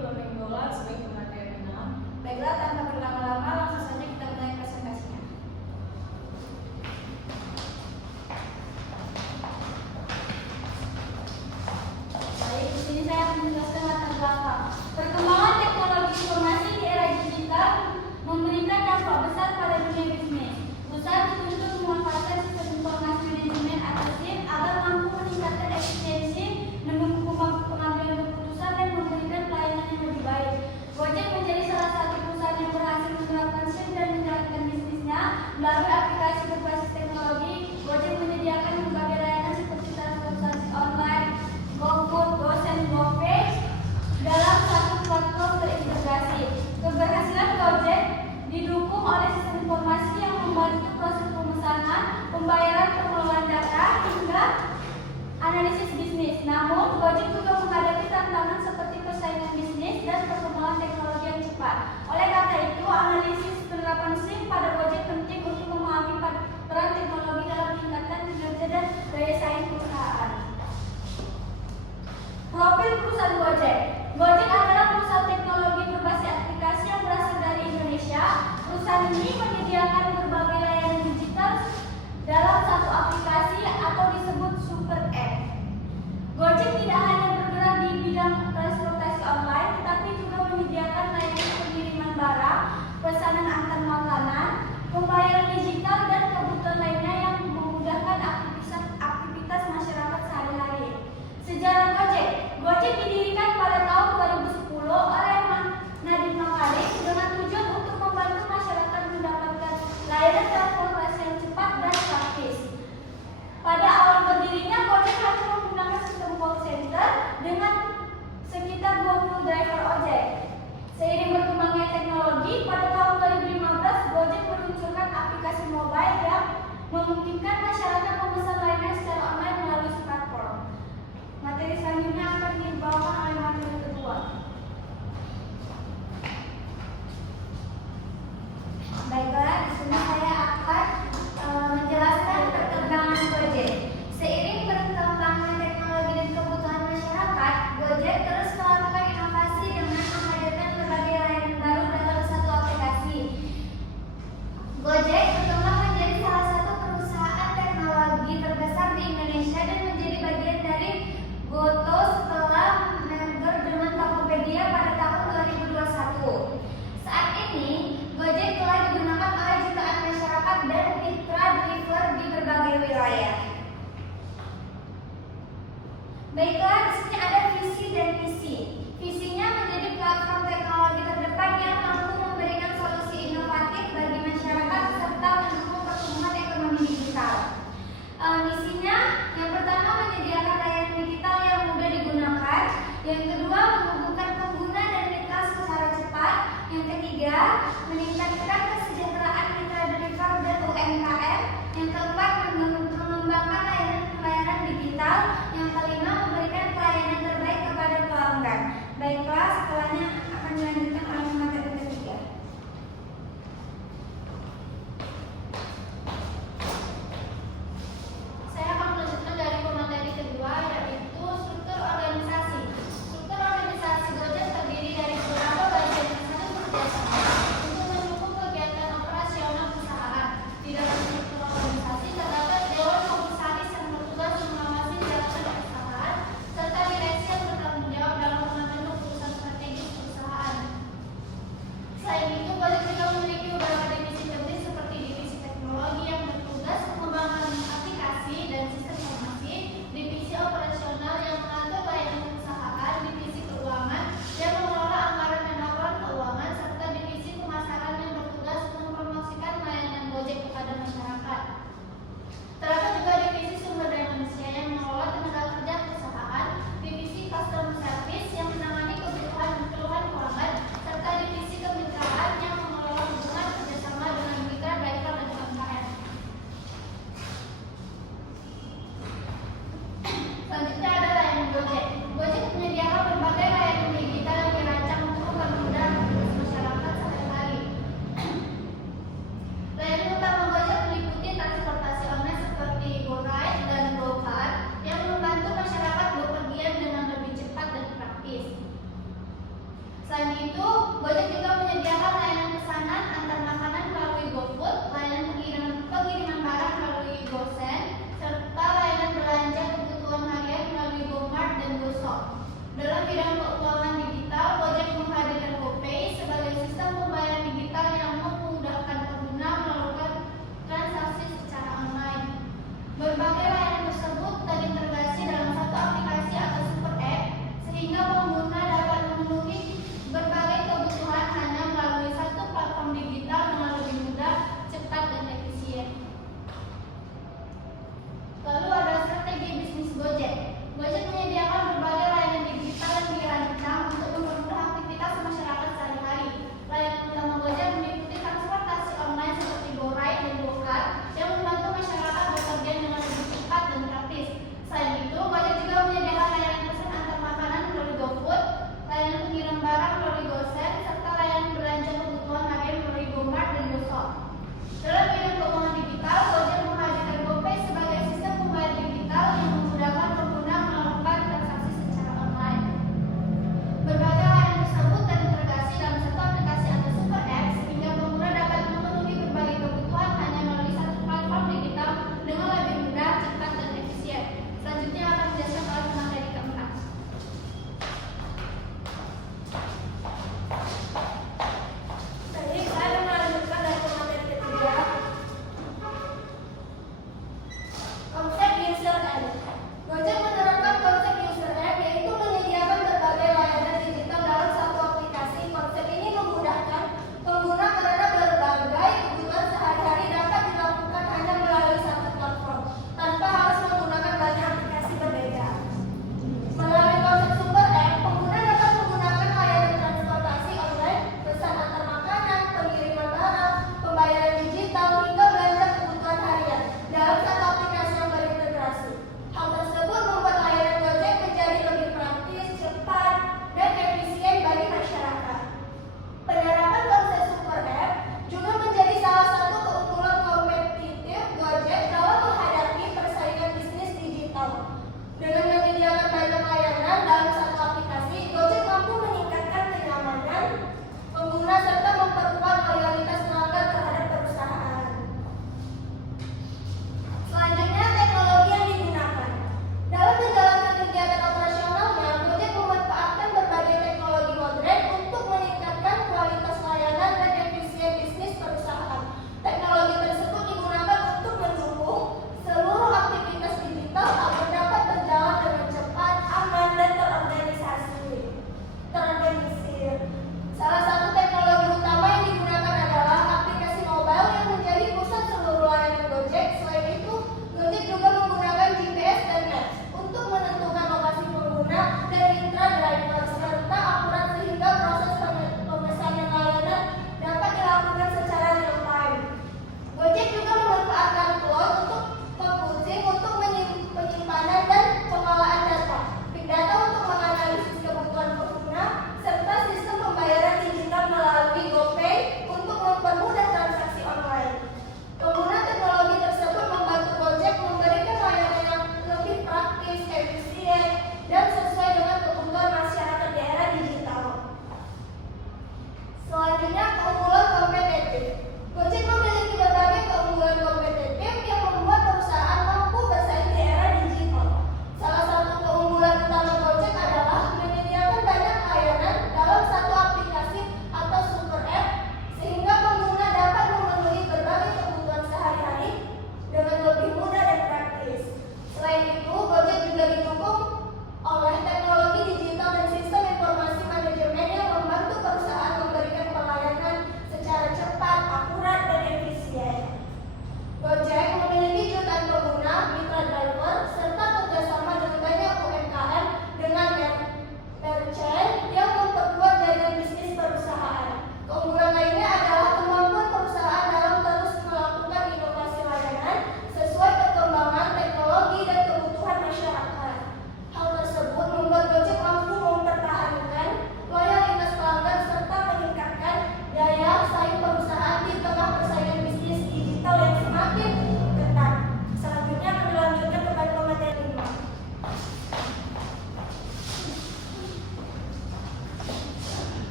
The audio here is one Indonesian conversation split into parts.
$20 sebagai materi 6. Baiklah, tanpa berlama-lama langsung saja kita mulai presentasinya. Baik, di sini saya akan menjelaskan latar belakang. Perkembangan teknologi informasi di era digital memberikan dampak besar pada dunia bisnis. Usaha dituntut memanfaatkan sistem informasi manajemen atau SIM agar mampu meningkatkan efisiensi, mendukung pengambilan keputusan dan memberikan pelayanan yang lebih baik. Gojek menjadi salah satu perusahaan yang berhasil menerapkan SIM dan menjalankan bisnisnya melalui aplikasi berbasis teknologi. Gojek menyediakan berbagai layanan seperti transportasi online, GoFood, GoSend, GoPay dalam satu platform terintegrasi. Keberhasilan Gojek didukung oleh sistem informasi yang membantu proses pemesanan, pembayaran, pengelolaan data, hingga analisis bisnis. Namun, Gojek juga menghadapi tantangan seperti persaingan bisnis dan perkembangan teknologi yang cepat. Oleh karena itu, analisis penerapan SIM pada Gojek penting untuk memahami peran teknologi dalam meningkatkan kinerja dan daya saing perusahaan. Profil perusahaan Gojek. Gojek adalah perusahaan teknologi berbasis aplikasi yang berasal dari Indonesia. Perusahaan ini menyediakan berbagai layanan digital dalam satu aplikasi atau disebut super app. Gojek tidak hanya bergerak di bidang transportasi online, tetapi juga menyediakan layanan pengiriman barang, pesanan antar makanan, pembayaran digital, dan kebutuhan lainnya yang memudahkan aktivitas masyarakat sehari-hari. Sejarah Gojek. Gojek didirikan pada tahun 2010 oleh Nadiem Makarim dengan tujuan untuk membantu masyarakat mendapatkan layanan transportasi yang cepat dan praktis. Pada awal berdirinya, Gojek hanya menggunakan sistem call center dengan sekitar 20 driver ojek. Seiring berkembangnya teknologi, pada tahun 2015 Gojek meluncurkan aplikasi mobile yang memungkinkan masyarakat memesan layanan secara online melalui smartphone. Materi selanjutnya akan dibawakan oleh materi kedua. Baiklah, di sini saya akan menjelaskan perkembangan Gojek. Seiring berkembangnya teknologi dan kebutuhan masyarakat, Gojek terus melakukan inovasi dengan menghadirkan berbagai layanan baru dalam satu aplikasi. Gojek berkembang menjadi salah satu perusahaan teknologi terbesar di Indonesia dan menjadi bagian dari GoTo setelah merger dengan Tokopedia pada tahun 2021. Saat ini, Gojek telah digunakan oleh jutaan masyarakat dan mitra driver di berbagai wilayah. Baiklah, di sini ada visi dan misi. Visinya menjadi platform teknologi terdepan yang mampu memberikan solusi inovatif bagi masyarakat serta mendukung pertumbuhan ekonomi digital. Misinya, yang pertama menyediakan layanan digital yang mudah digunakan, yang kedua menghubungkan pengguna dan mitra secara cepat, yang ketiga meningkatkan kesejahteraan mitra driver dan UMKM, yang keempat mengembangkan layanan pembayaran digital, yang kelima memberikan pelayanan terbaik Selain itu, Gojek juga menyediakan layanan pesanan antar makanan melalui GoFood, layanan pengiriman barang melalui GoSend, serta layanan belanja kebutuhan harian melalui GoMart dan GoShop. Dalam bidang keuangan digital, Gojek menghadirkan GoPay sebagai sistem pembayaran digital yang memudahkan pengguna melakukan transaksi secara online. Berbagai layanan tersebut terintegrasi dalam satu aplikasi atau super app, sehingga pengguna dapat memenuhi berbagai kebutuhan hanya melalui satu platform digital dengan lebih mudah, cepat, dan efisien. Lalu ada strategi bisnis Gojek. Gojek menyediakan berbagai layanan digital yang dirancang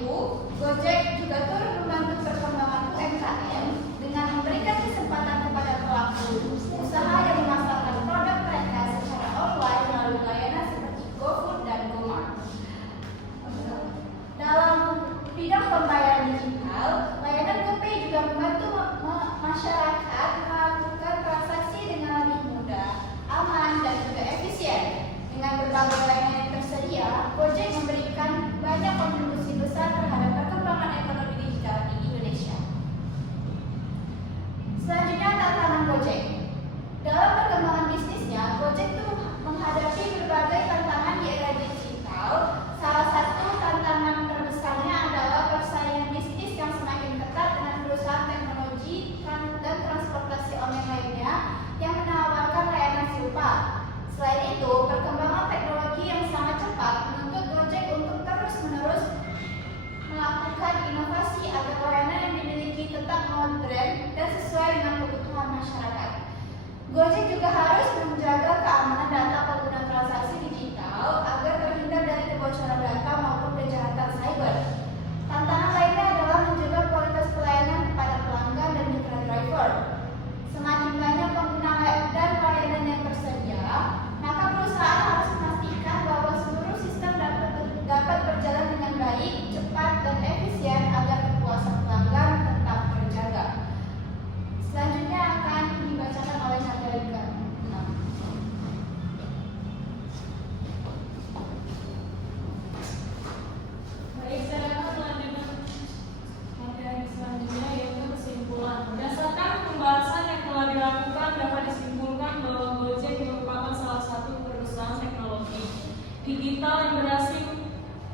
itu, Gojek juga turut membantu perkembangan UMKM dengan memberikan kesempatan kepada pelaku usaha yang memasarkan produk mereka secara online melalui layanan seperti GoFood dan GoMart. Dalam bidang pembayaran digital, layanan GoPay juga membantu masyarakat melakukan transaksi dengan lebih mudah, aman, dan juga efisien. Dengan berbagai layanan yang tersedia, Gojek memberikan banyak kontribusi besar terhadap perkembangan ekonomi digital di Indonesia. Selanjutnya, tantangan Gojek. Dalam perkembangan bisnisnya, Gojek itu menghadapi berbagai tantangan di era digital. Salah satu tantangan terbesarnya adalah persaingan bisnis yang semakin ketat dengan perusahaan teknologi dan transportasi online lainnya yang menawarkan layanan serupa. Selain itu, perkembangan teknologi yang sangat cepat menuntut Gojek untuk terus-menerus melakukan inovasi agar layanan yang dimiliki tetap modern dan sesuai dengan kebutuhan masyarakat. Gojek juga harus menjaga keamanan data pengguna transaksi digital agar terhindar dari kebocoran data maupun kejahatan cyber. Tantangan lainnya adalah menjaga kualitas pelayanan kepada pelanggan dan mitra driver. Semakin banyak pengguna dan layanan yang tersedia, maka perusahaan harus memastikan bahwa seluruh sistem dapat berjalan dengan baik, cepat, dan efisien agar kepuasan pelanggan tetap terjaga. Selanjutnya akan dibacakan oleh Nadalika. Baik, saya akan melanjutkan materi selanjutnya yaitu kesimpulan. Berdasarkan pembahasan yang telah dilakukan, dapat disimpulkan bahwa Gojek merupakan salah satu perusahaan teknologi digital yang berhasil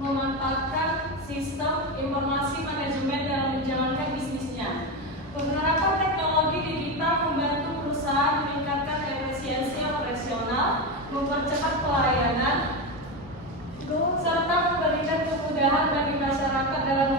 memanfaatkan sistem informasi manajemen dalam menjalankan bisnisnya. Penerapan teknologi digital membantu perusahaan meningkatkan efisiensi operasional, mempercepat pelayanan, serta memberikan kemudahan bagi masyarakat dalam